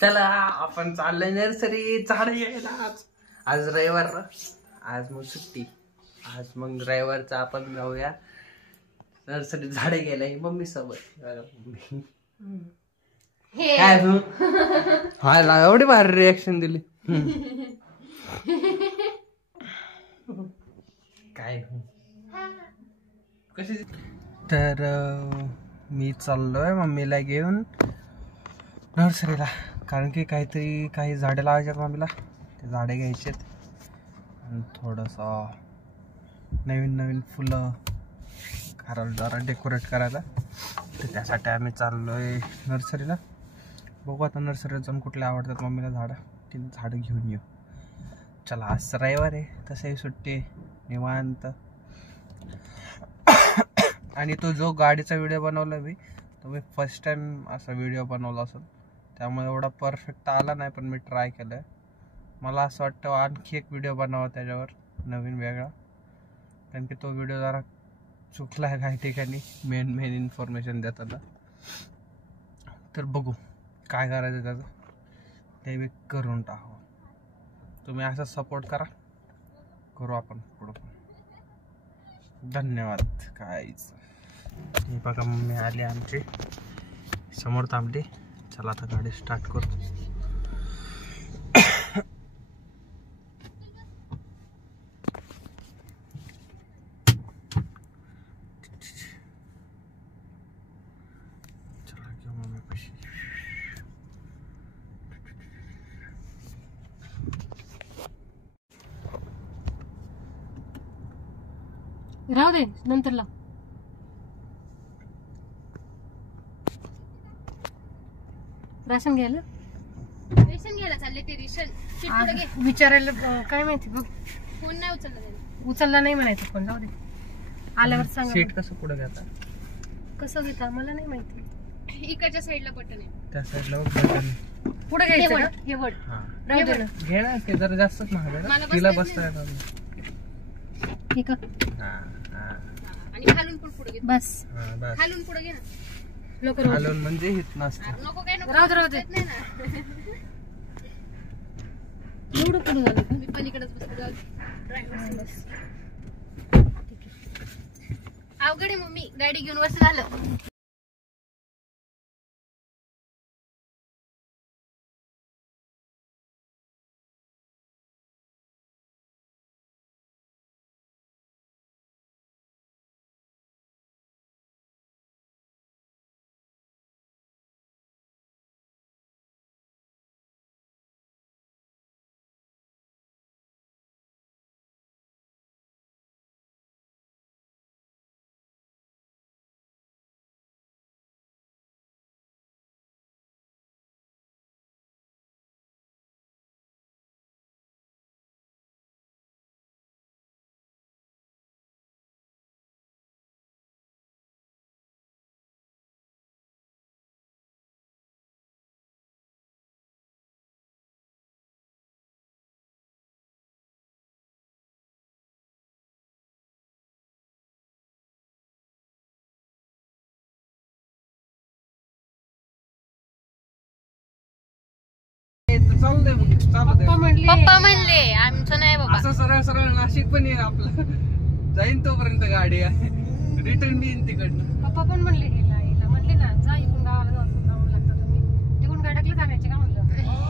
चला आपण चाललोय नर्सरी झाड घ्यायला. आज रविवार, आज मग सुट्टी. आज मग रविवारचा आपण जाऊया नर्सरी झाडे घ्यायला. मम्मी सोबत. काय हा एवढी भारी रिएक्शन दिली. काय कशी. तर मी चाललोय मम्मीला घेऊन नर्सरीला, कारण की काही झाडे लावायचे आहेत मम्मीला. ते झाडे घ्यायचे आणि थोडंसं नवीन फुलं घराला जरा डेकोरेट करायला. तर त्यासाठी आम्ही चाललोय नर्सरीला. बघू आता नर्सरीला जाऊन कुठले आवडतात मम्मीला झाडं, ती झाडं घेऊन येऊ. चला आज रविवार आहे, तसंही सुट्टी निवांत. आणि तो जो गाडीचा व्हिडिओ बनवला मी फर्स्ट टाइम असा व्हिडिओ बनवला असेल, त्यामुळे एवढा परफेक्ट आला नाही, पण मी ट्राय केलं आहे. मला असं वाटतं आणखी एक व्हिडिओ बनावा त्याच्यावर नवीन वेगळा, कारण की तो व्हिडिओ जरा चुकला आहे काही ठिकाणी मेन इन्फॉर्मेशन देताना. तर बघू काय करायचं त्याचं, ते बी करून टाकू. तुम्ही असं सपोर्ट करा, करू आपण पुढं पण. धन्यवाद. काहीच हे बघा मम्मी आली आमची, समोर थांबली. चला आता गाडी स्टार्ट करतो. चला घेऊ मम्मी पैसे. राहू दे नंतर लाव. राशन घ्यायला चालले ते रेशन विचारायला काय माहिती बघ. फोन नाही उचलला नाही म्हणायचं, पण जाऊ दे आल्यावर सांगा. सीट कसं पुढे घेता, कसं घेता मला नाही माहिती. इकडच्या साईडला बटन आहे, त्या साईडला बटन पुढे घ्यायचं का? हे वड राहू दे ना. घे ना, ते जरा जास्तच महाग आहे ना. तिला बसता येणार ठीक आहे. आणि खालून पुढे घे. बस बस. खालून पुढे घे ना. नको खालून म्हणजे हित नसतं. नको काय नको. राहू दे नाही ना. एवढं पुढे झालं का? मी पलीकडेच बसतो. अवघड आहे मम्मी, गाडी घेऊन वर्ष झालं. पप्पा म्हणले आमचं नाही बाबा. असं सरळ नाशिक पण येईल आपलं, जाईन तोपर्यंत गाडी आहे. रिटर्न बी येईन तिकडनं. पप्पा पण म्हणले म्हटले ना जा इकडून गावाला जाऊन लागतं तुम्ही तिकडून गाडकला जाण्याचे का म्हणलं.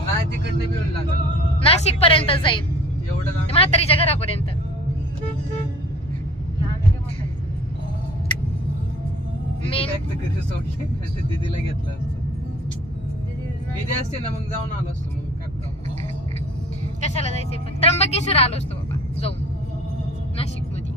नाही तिकडनं बी येऊन लागल. नाशिक पर्यंत जाईल, एवढं म्हातारीच्या घरापर्यंत. घरी सोडले, दीदीला घेतलं असतं. दीदी असते ना मग जाऊन आलो असतो. मग काय प्रॉब्लेम. कशाला जायचंय, पण त्र्यंबकेश्वर आलो असतो बाबा जाऊन नाशिक मध्ये.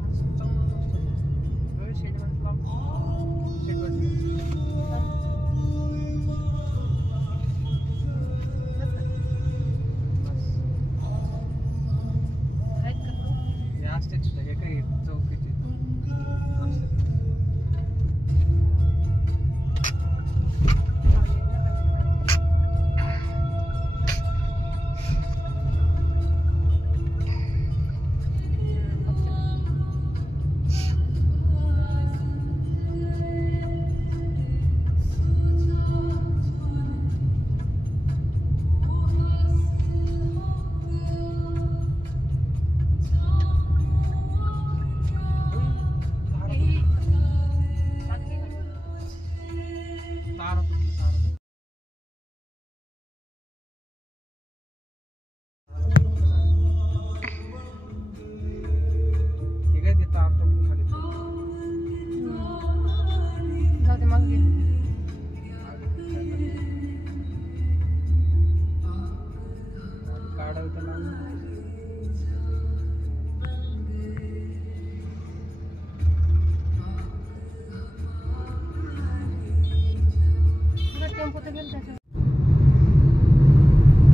तर गेलं त्याच्यावर.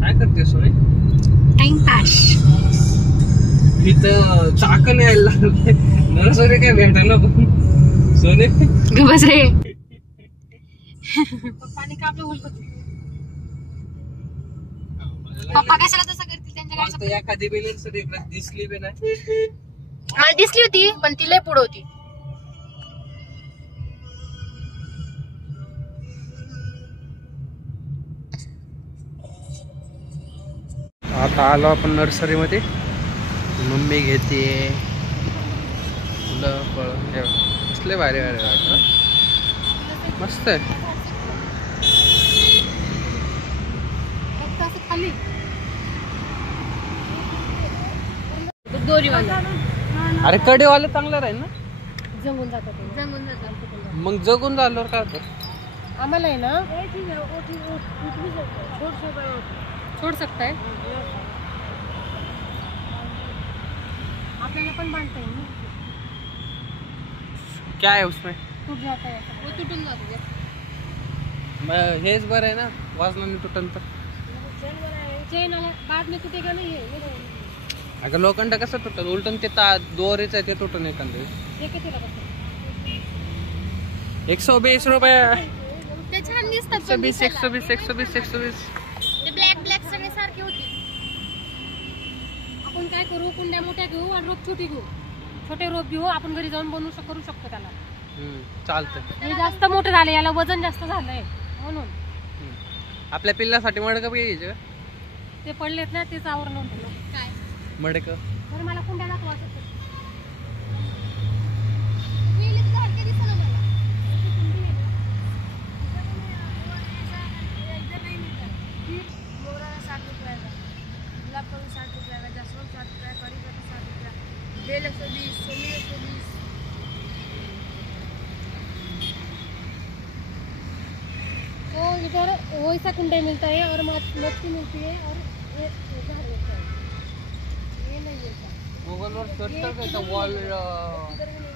काय करते सोने? टाइमपास. इथं चाकण यायला लागले नर्सरी काय भेटायला पण सोने बस रे. पाणी का आपलं उलट पप्पा कशाला तसं करतील त्यांच्या गाडीचं. एखादी बी नर्सरी दिसली बी नाही. मला दिसली होती पण ती लय पुढे होती. आता आलो आपण नर्सरी मध्ये. मम्मी घेते फुलं फळं कसले भारी भारी वाटत. मस्त आहे. असं खाली दोरीवाला अरे कडेवाले चांगलं राहील ना. जंगून जातात ते. जमून जातं. मग जगून झाल्यावर काय तर आम्हाला आहे ना छोड़ सकता है. आपल्याला पण बांधता येईल ना. क्या है उसमें. टूट जाता है. वो तुटून जातो. हेच बरं आहे ना वाजनाने तुटन तर. चेन बाद में टूटेगा नहीं है. अगं लोखंड कसं तुटत उलटून ते दोरीच आहे ते तुटून एखादं. हे कितीला बसतं? 120 रुपये. ते छान दिसतात. 120 120 120 120. ते ब्लॅक ब्लॅक सगळे सारखे होते. आपण काय करू कुंड्या मोठ्या घेऊ आणि रोप छोटी घेऊ. छोटे रोप घेऊ आपण घरी जाऊन करू शकतो त्याला. चालतंय. हे जास्त मोठं झालं याला वजन जास्त झालंय म्हणून. आपल्या पिल्लासाठी मडकं घ्यायचं का? ते पडलेत ना तेच आवरण होतं. काय मडकं. बरं मला कुंड्या दाखवा. वेलीचं झाड कधी दिसलं मला. मोगरा 60 रुपये का, गुलाब का 60 रुपये का, जास्वंद 60 रुपये, कड़ी पत्ता 60 रुपये, बेल 120, सोमी 120. तो इधर वैसा कुंडा मिलता है और मच्छी मिलती है और ये झाड़ मिलता है. ये नहीं मिलता. गुगलवर सर्च कर का इथं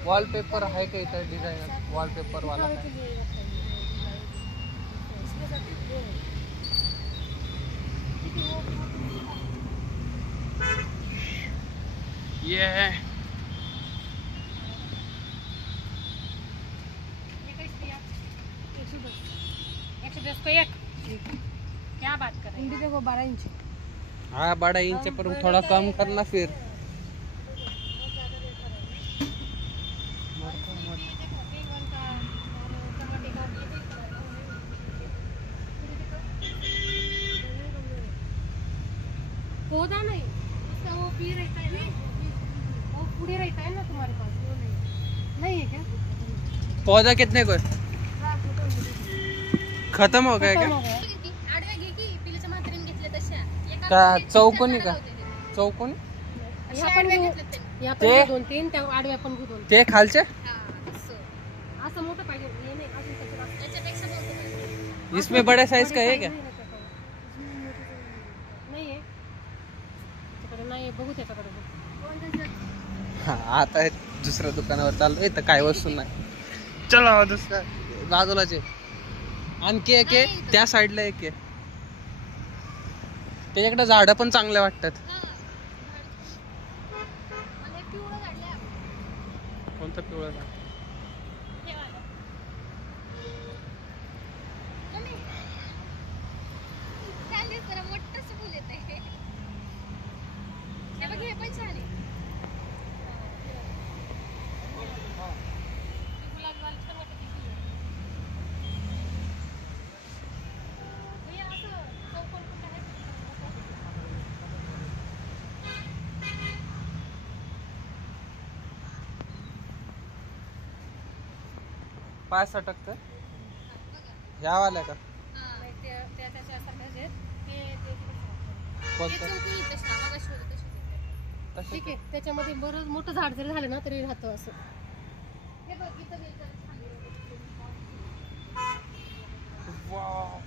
वॉलपेपर आहे का इथं डिझाईन वॉलपेपर वाला काय. ये है 110 पे एक. क्या बात कर रहे हैं. देखो 12 इंच. हाँ 12 इंच पर थोड़ा कम करना फिर. पौधा नहीं उसका वो पी रहता है ना. वो पूरे रहता है ना तुम्हारे पास. वो नहीं है क्या. पौधा कितने को है? खत्म हो गया क्या? आडव्या घे की पिलीच्या म्हातारीने घेतले तशा. का चौकोनी का चौकोनी या ते? पण 2-3 त्या आडव्या पण 2. ते खालचे असं मोठं पाहिजे. हे नाही अजून त्याच्यात याच्यापेक्षा मोठं पाहिजे. इसमें बड़े साइज का है क्या? नाही आहे त्याच्याकडे. नाही बघू त्याच्याकडे. हाँ आता है दुसऱ्या दुकानावर चाललो इथं काय वस्तू नाही. चला दुसऱ्या बाजूलाचे आणखी एक आहे त्या साईडला एक आहे. त्याच्याकडे झाडं पण चांगले वाटतात. मला एक पिवळं झाड लय आवडतं. कोणतं पिवळं झाड? हे वालं. मम्मी, छान दिसतं ना, मोठंसं फुल येतंय. हे बघ, हे पण छान आहे. गुलाबी वाली छान वाटते ती फुलं. हे असं चौकोन कुठं आहे. पाय सटकत ह्या वाल्या का नाही, त्या त्याच्यासारखेच आहेत. ते हे कोणतं चौकोनी तशी ना, मगाशी होतं तशीच आहे. तसं ठीक आहे. त्याच्यामध्ये बरंच मोठं झाड जरी झालं ना तरी राहतं असं. हे बघ, इथं हे जरा छान आहे. वाव.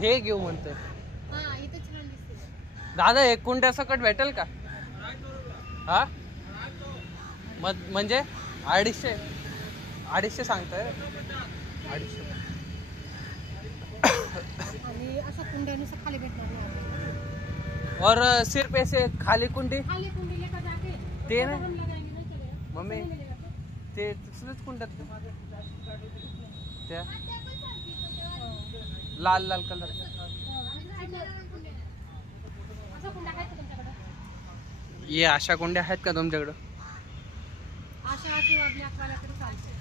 हे घेऊ म्हणतोय हा, इथं छान दिसते. दादा. एक कुंड्या सकट भेटेल का? हा म्हणजे 250 सांगताय 250. आणि असं कुंड्यानुसार खाली भेटणार नाही आपल्याला. और सिर्फ ऐसे खाली कुंडी खाली कुंडी लेकर जाके ते ना हम लगाएंगे नहीं चलेगा. मम्मी नहीं मिलेगा तो. ते तसलंच कुंड्यात त्या लाल लाल कलरच्या असं कुंड्या आहेत का तुमच्याकडे? ये अशा कुंड्या आहेत का तुमच्याकडं? अशा किंवा ब्लॅक वाल्या तरी चालते.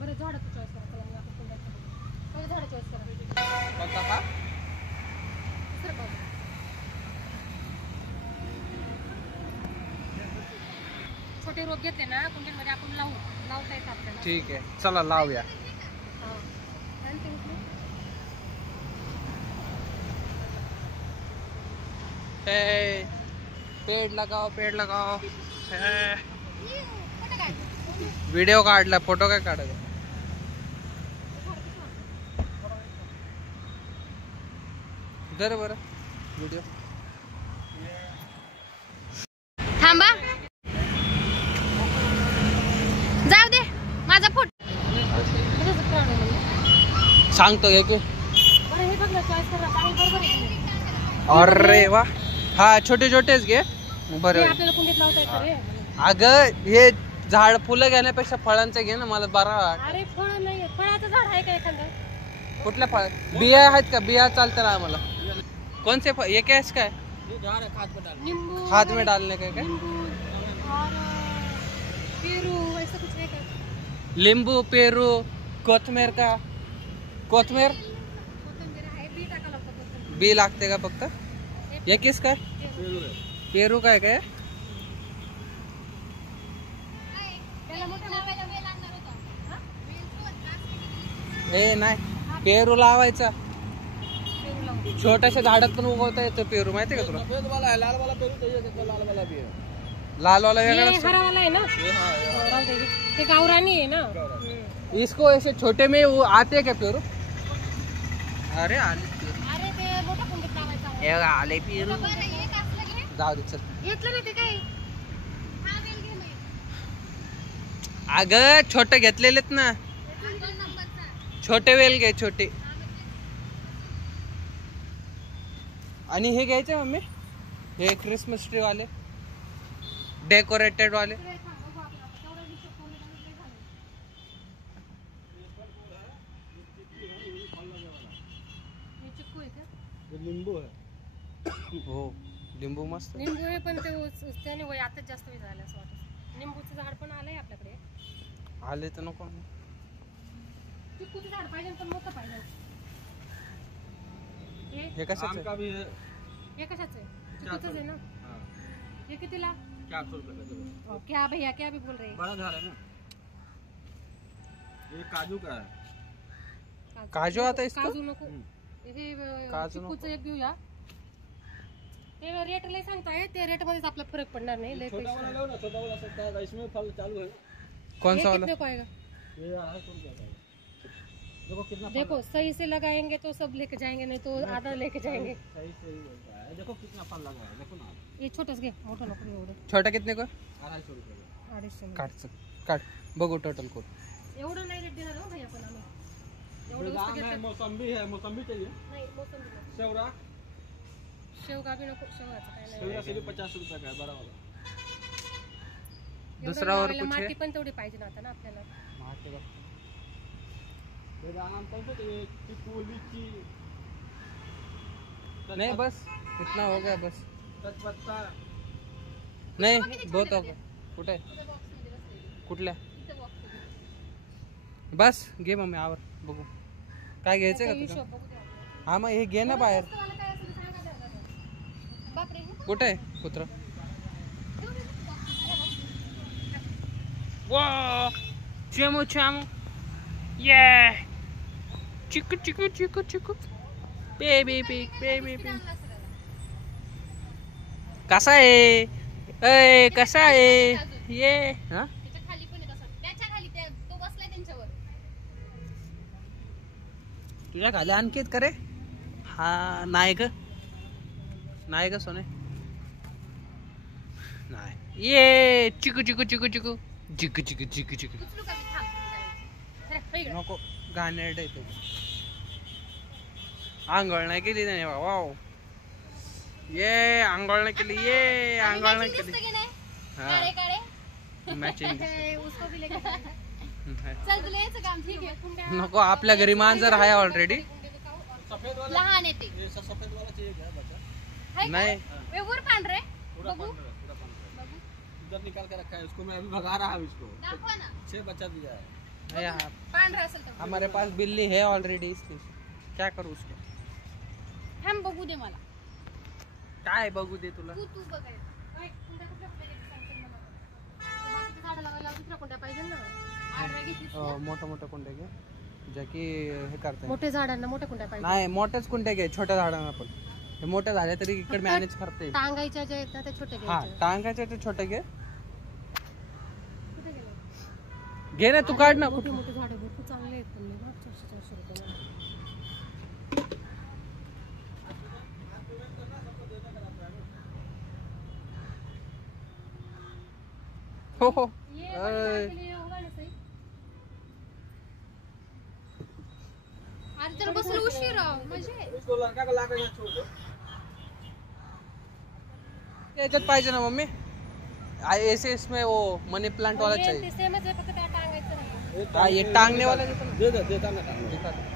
बरं झाडाचं चॉईस करा. चला मग आपण कुंड्याचं बघू. पहिले झाडं चॉईस करा. कोणता हा? दुसरं बघू. छोटे रोप घेतले ना कुंड्यांमध्ये आपण लावता येतात आपल्याला. ठीक आहे चला लावूया. हा. आणि ते उचलून हे, पेड़ लगाओ पेड़ लगाओ. व्हिडिओ काढला फोटो काय काढायचा? दर बरं व्हिडिओ थांबा जाऊ दे माझा फुट. तसंच काढू म्हणजे. सांगतो घे की. बरं हे बघ ना चॉईस करा. पाणी बरोबर आहे की नाही? अरे वा हा छोटे छोटेच घे हे बरं. आपल्याला कुंडीत लावता येतं रे. अगं हे झाड फुलं घेण्यापेक्षा फळांचं घे ना मला बरं वाट. अरे फळ नाही. फळाचं झाड आहे का एखादं? कुठल्या फळ बिया आहेत का? बिया चालतं ना आम्हाला. कौन से फळ? ये क्या है इसका है? नींबू खाद में डालने का क्या? नींबू और पेरू ऐसा कुछ है का? लिंबू पेरू कोथमीर का कोथमीर कोथिंबीर आहे. बी टाकावं लागतं कोथिंबीर. बी लागते का फक्त? ये किसका है? पेरू का है काय? त्याला मोठं मोठं हे नाही पेरू लावायचा. पेरू लावू. छोट्याशा झाडात पण उगवता येतो पेरू माहितीये का तुला? लाल वाला वेगळा हे असतो. हरावाला आहे ना? हो, राहू दे. ते गावरानी आहे ना. इसको ऐसे छोटे में वो आते क्या पेरू? अरे आले पेरू. अरे ते मोठ्या कुंडीत लावायचं आहे. हे आले पेरू. बरं, हे कसलं घे? जाऊ दे चल. घेतलं नाही ते काय? हा वेल घे नाही. अगं छोटे घेतलेलेत ना. दोन नंबरचा. छोटे वेल घे छोटे. आणि हे घ्यायचे मम्मी हे क्रिसमस ट्री वाले डेकोरेटेड वाले. ते थांब, बघू आपण आता. तेवढं हिशोब करून आणि ते झालं. हे चिक्कू आहे का? लिंबू आहे. हो लिंबू मस्त. निंबू आहे पण ते त्याने वय आताच जास्त वय झालं असं वाटतं. निंबूचं झाड पण आलंय आपल्याकडे. आले तर नको. चिक्कूचं झाड पाहिजे पण मोठं पाहिजे. हे कशाचं आहे? हे कशाचं आहे? चिक्कूचंच आहे ना. हे कितीला? क्या भैया क्या भी बोल रहे हैं? बड़ा झाड़ है ना ये काजू का है. काजू आता इसको? काजू नको. हे काजू चिक्कूचं एक घेऊया. ते रेट लय सांगताय. ते रेट मध्येच आपला फरक पडणार नाही. लय छोटा वाला पैसे. लो ना छोटा वाला सकता है इसमें फल चालू है. कौन ये सा वाला? कितने को आएगा? ये 250 रुपया का है. देखो कितना फल देखो सही से लगाएंगे तो सब लेके जाएंगे नहीं तो आधा लेके जाएंगे. सही सही होता है. देखो कितना फल लगा है देखो ना हे छोटंच घे. मोठं नको घेऊ एवढं. छोटा कितने को? 250 रुपये का. 250 काढ चल काढ बघू टोटल कोड. एवढं नाही रेट देणार हो भैया पण आम्ही. एवढं वस्तू बेदाम है घेतलं. मौसम्बी है मौसम्बी चाहिए. नाही मोसंबी नको. सेवरा शेवगा बी नको. शेवगाचं काय नाही. सेवरा से भी 50 रुपये का है बड़ा वाला. एवढं दुसरा और लावायला कुछ है? माती पण तेवढी पाहिजे ना आता ना आपल्याला. बेदाम कौन सा चाहिए चीकू लीची नहीं बस इतना हो गया बस. तेजपत्ता नाही बहुत हो गया. कुठे कुठल्या? बस घे मम्मी आवर बघू काय घ्यायचंय का तुला? हिशोब बघू द्या आपल्याला. हा मग हे घे ना बाहेर. तुम्हाला काय असेल ते सांगा द्या. बापरे हे कुठे आहे कुत्र? वा चमो चमो ये चिकू चिकू चिकू चिकू बेबी पिग बेबी पिग. कसा आहे? ए कसा आहे ये? हा त्याच्या खाली पण आहे तसं. त्याच्या खाली तो बसलाय त्यांच्यावर. तुझ्या खाली आणखी आहेत का रे? हा नाही ग, नाही ग सोने, नाही. ये चिकू चिकू चिकू चिकू चिकू चिकू चिकू चिकू. उचलू का मी? थांब. अरे, इकडं. नको घाणेरडं आहे ते. आंघोळ नाही केली त्याने वाव. ये आंघोळ नाही केली, ये आंघोळ नाही केली. दिसतं की नाही? हा काळे काळे. मॅचिंग. उसको भी लेके जाना. चल तुला यायचं काम ठीक आहे. नको, आपल्या घरी मांजर आहे ऑलरेडी. सफेद वाला लहान येते. ये सफेद वाला चाहिए क्या बच्चा? हाय का? नाही. वेगूर पांढरे. पूरा बघू. पांढरा, पूरा पांढरा। बघू. इधर निकाल के रखा है उसको, मैं अभी भगा रहा हूँ इसको। दाखवा ना. 6 बच्चा दिया है। यहाँ पांढरा असेल तर. हमारे पास बिल्ली है ऑलरेडी, इसलिए क्या करूँ उसको. थांब बघू दे मला. काय बघू दे तुला. तू बघायचं. हाय, कुंड्या कुठल्या कुठल्या घ्यायच्या सांगशील मला. बाकीची झाडं लावायला दुसऱ्या कुंड्या पाहिजे ना. आडव्या घेतलीस ना? मोठं मोठं कुंड्या घे, जे की हे करते. मोठे झाडांना मोठ्या कुंड्या पाहिजे. नाही मोठ्याच कुंड्या घे, छोट्या झाडांना पण. हे मोठ्या झाल्या तरी इकडे मॅनेज करते. टांगायच्या ज्या आहेत ना त्या छोट्या हा घ्यायच्या. टांगाच्या ते छोटे घे. कुठे गेले? घे ना तू, काढ ना. मोठी मोठी झाडं भरपूर चांगले आहेत पण नाही बघ, 400-400 रुपयाला. हो हो. ये अय. वाली के लिए होगा ना सही? अरे तर बसलो उशीर म्हणजे. इसको लड़का को लाकर यहाँ छोड़ दो। याच्यात पाहिजे ना मम्मी, ऐसे इसमें वो मनी प्लांट वाला ये चाहिए. ते सेमच आहे, फक्त त्या टांगायचं नाही. हाँ ये टांगने वाला देता ना. दे दे, देता ना टांगने। दिखा दे.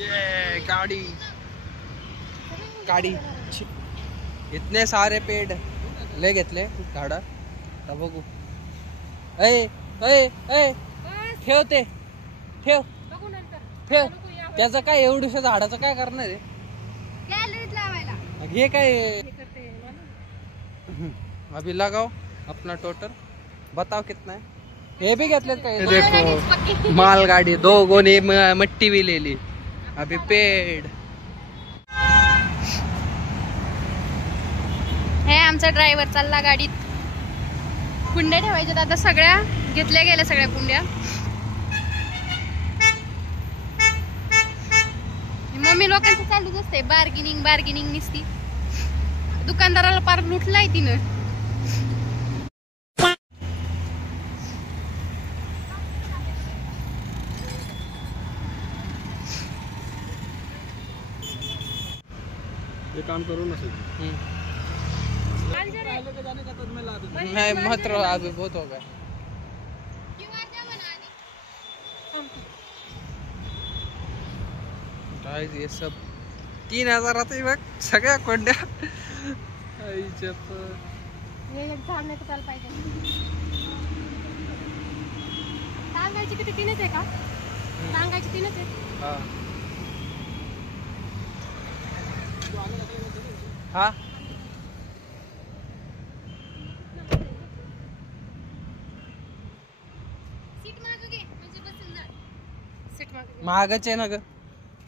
ये गाड़ी गाड़ी छी. इतने सारे पेड़ ले घेतले झाड. आता बघू. ऐ ऐ ऐ बस, ठेव ते, ठेव बघू नंतर. ठेव. नको यावं. त्याचं काय एवढ्या झाडाचं काय करणार आहे. गॅलरीत लावायला. हे काय हे करते मालूम? अभी लगाओ अपना टोटल, बताओ कितना है. ये भी घेतलेत काय. मालगाडीच पक्की. देखो मालगाड़ी 2 गोने मट्टी भी ले ली. अभी पेड़. हे आमचा ड्रायव्हर चालला गाडीत. कुंड्या ठेवायच्यात आता सगळ्या घेतल्या गेल्या सगळ्या कुंड्या. मम्मी लोकांचं चालूच असते बार्गेनिंग बार्गेनिंग निसती. दुकानदाराला पार लुटलाय तिनं. ये काम करो ना सही। लेके जाने का तो मैं ला दूंगा। मैं मत रहो, अभी बहुत हो गया. Guys, ये सब 3000 बघ सगळ्या कोंड्या. आईच्या पण. हे एक झाड नाही तर त्याला पाहिजे. टांगायची किती 3च आहे का? टांगायची 3च आहे. हा हा सीट मागं घे म्हणजे बसून जा. सीट मागे. महागच आहे ना ग.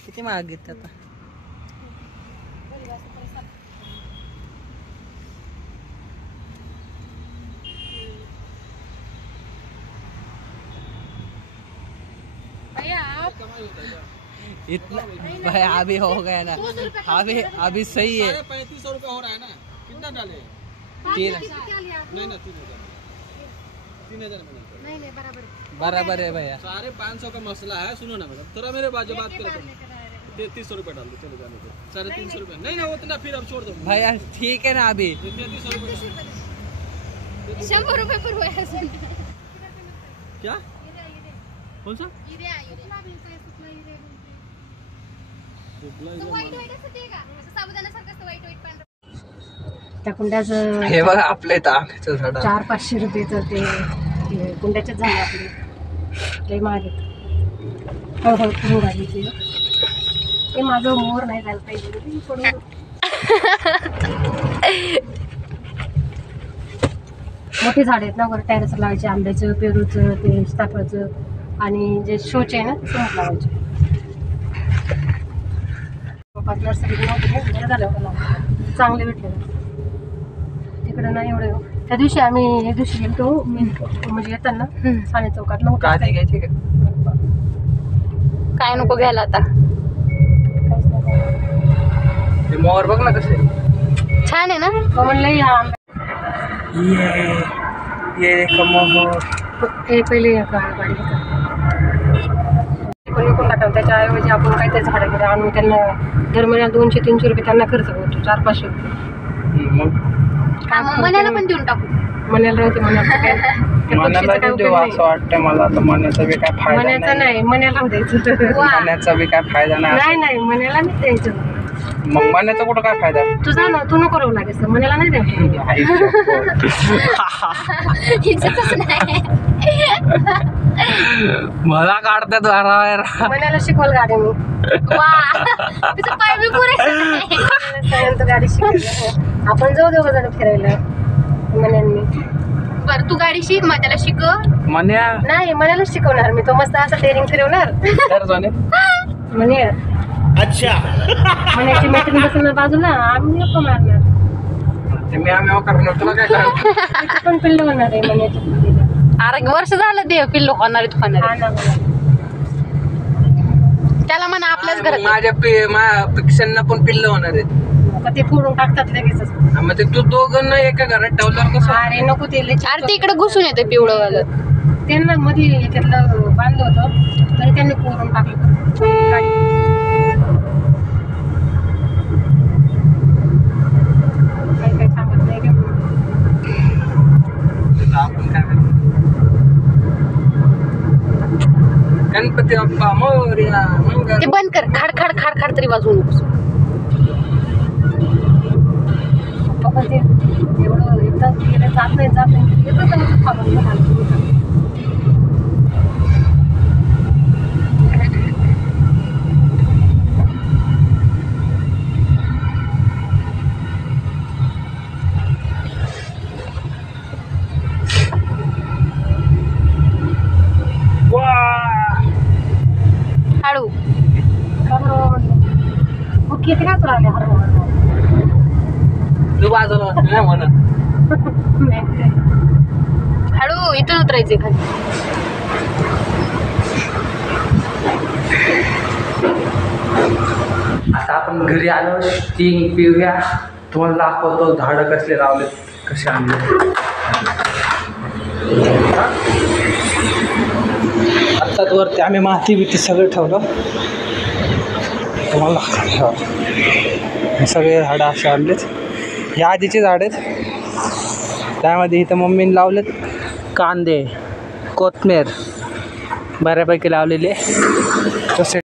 किती महाग घेत आता. घरी बसून तरी चालतं. भैया आप कमाई होता है क्या? इतना भाई अभी हो गया ना. अभी सही है. 3500 रुपया हो रहा है ना, कितना डाले? तीन. क्या लिया आपने? नहीं ना 3000 3000 में नहीं। नहीं नहीं बराबर है. बराबर है भैया. 550 का मसला है, सुनो ना मैडम, थोड़ा मेरे बाजू बात लेके करो। बाहर लेकर आ रहे हैं. 3300 रुपया डाल दो, चलो जाने दो। 350 रुपया नहीं ना उतना, फिर अब छोड़ दो भैया ठीक है ना अभी. 3300 रुपया 100 रुपये पर वया असेल. क्या ये दे. कौन सा? Urea urea. सुकला भी है, सुकला ही दे. तो वाईट वाईट असं ते का असं साबुदाण्यासारखं असतं वाईट वाईट पांढरं. त्या कुंड्याचं हे बघा आपल्या इथं आंब्याचं झाड. 400-500 रुपयेचं ते कुंड्याच्याच झाले आपले. लई महाग आहेत. हळूहळू करून राहिली ते माझं मोर नाही जायला पाहिजे पडून. मोठी झाड आहेत ना, वर टॅरेस लावायचे, आंब्याचं, पेरूचं, ते सीताफळाचं, आणि जे शोचे आहे ना ते समोर लावायचे. नर्सरी नव्हते, बरं झालं मला चांगले भेटले. तिकडे नाही एवढं. त्या दिवशी आम्ही एक दिवशी गेलो म्हणजे येताना ठाणे चौकात नव्हतं गादी घ्यायची का? काय नको घ्यायला आता. ते मोहर बघ ना कसे. छान आहे ना. म्हणलं या ये मोहर. हे पहिले गाडी विकून टाकावं. त्याच्या ऐवजी आपण काहीतरी झाडं वगैरे आणून त्यांना दर महिन्याला 200-300 रुपये त्यांना खर्च होतो. 400-500 रुपये. मग मनाला पण देऊन टाकू. मनाला राहते मनाला देऊ असं वाटतं मला. आता मनाचा बी काय फायदा मनाचा नाही मनाला द्यायचं. मनाचा बी काय फायदा नाही. नाही मनाला नाही द्यायचं. मग मनाचा कुठं काय फायदा. तू जा ना, तू नको राहू लागेल. मनाला नाही द्यायचं. हिचकच नाही. मला काढतात बाहेर. मनाला शिकवल गाडी मी. वा तिचं पाय बी पुरे. गाडी शिकवलं. आपण जाऊ दोघं जण फिरायला मन्यांनी. बरं तू गाडी शिक मग त्याला शिकव. मन्या नाही मनाला शिकवणार मी. तो मस्त असं टेरिंग फिरवणार म्हणे. अच्छा मण्याची मैत्रीण बसून बाजूला आम्ही नको मारणार. मी आम्ही करणार. तुला काय करणार. पण पिल्ल होणार आहे मण्याच्या. अरे वर्ष झालं देव पिल्लो होणार हा ना. त्याला म्हणा आपल्याच घरात. माझ्या पिक्सांना पण पिल्ल होणार आहेत. ते फोडून टाकतात लगेच. मग ते तू दोघं ना एका घरात ठेवल्यावर कसं. अरे नको ते लय अरे ते इकडे घुसून येते पिवळं वालं. त्यांना मध्ये याच्यातलं बांधलं होतं तरी त्यांनी फोडून टाकलं गाडी. काही सांगत नाही. आपण काय गणपती बाप्पा मोरया मंगल. ते बंद कर. खाड खाड खाड खाड तरी वाजवू नकोस. पण ते एवढं एकदा गेलं जात नाही येतं तर खाबं. हळू. किती काय तुला तू बाजूला नाही म्हणत. हळू इथून उतरायचे खाली. आता आपण घरी आलो. स्टिंग पिऊया. तुम्हाला दाखवतो झाडं कसले लावले कसे आणले. आत्ताच वरती आम्ही माती बिती सगळं ठेवलं. तुम्हाला हे सगळे झाडं असे आणलेत. ह्या आधीचे झाड आहेत. त्यामध्ये इथं मम्मीने लावलेत कांदे कोथमीर बऱ्यापैकी लावलेले. तसे